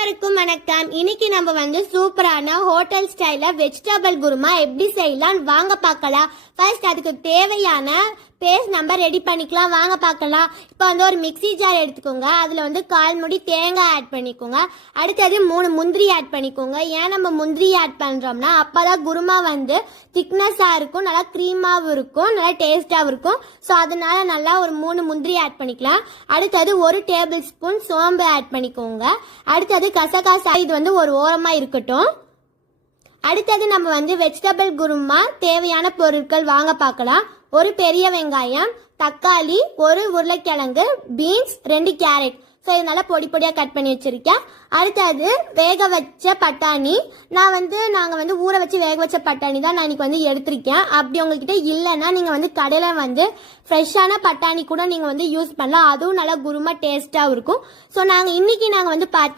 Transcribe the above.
அனைவருக்கும் வணக்கம். இன்னைக்கு நம்ம வந்து சூப்பரான ஹோட்டல் ஸ்டைல வெஜிடபிள் குருமா எப்படி செய்யலாம் வாங்க பார்க்கலாம். ஃபர்ஸ்ட் அதுக்கு தேவையான பேஸ்ட் நம்ம ரெடி பண்ணிக்கலாம், வாங்க பார்க்கலாம். இப்போ வந்து ஒரு மிக்சி ஜார் எடுத்துக்கோங்க. அதில் வந்து 1/4 மூடி தேங்காய் ஆட் பண்ணிக்கோங்க. அடுத்தது 3 முந்திரி ஆட் பண்ணிக்கோங்க. ஏன் நம்ம முந்திரி ஆட் பண்ணுறோம்னா அப்போதான் குருமா வந்து திக்னஸாக இருக்கும், நல்லா க்ரீமாகவும் இருக்கும், நல்லா டேஸ்டாகவும் இருக்கும். ஸோ அதனால நல்லா ஒரு 3 முந்திரி ஆட் பண்ணிக்கலாம். அடுத்தது 1 டேபிள் ஸ்பூன் சோம்பு ஆட் பண்ணிக்கோங்க. அடுத்தது கசகசா, இது வந்து ஒரு ஓரமாக இருக்கட்டும். அடுத்தது நம்ம வந்து வெஜிடபிள் குருமா தேவையான பொருட்கள் வாங்க பார்க்கலாம். ஒரு பெரிய வெங்காயம், தக்காளி, 1 உருளைக்கிழங்கு, பீன்ஸ், 2 கேரட். ஸோ இதனால பொடி பொடியாக கட் பண்ணி வச்சிருக்கேன். அடுத்தது வேக வச்ச பட்டாணி. நாங்கள் வந்து ஊற வச்சு வேக வச்ச பட்டாணி தான் நான் இன்னைக்கு வந்து எடுத்திருக்கேன். அப்படி உங்ககிட்ட இல்லைன்னா நீங்கள் வந்து கடையில் வந்து ஃப்ரெஷ்ஷான பட்டாணி கூட நீங்கள் வந்து யூஸ் பண்ணலாம். அதுவும் நல்லா குருமா டேஸ்ட்டாகவும் இருக்கும். ஸோ நாங்கள் இன்னைக்கு வந்து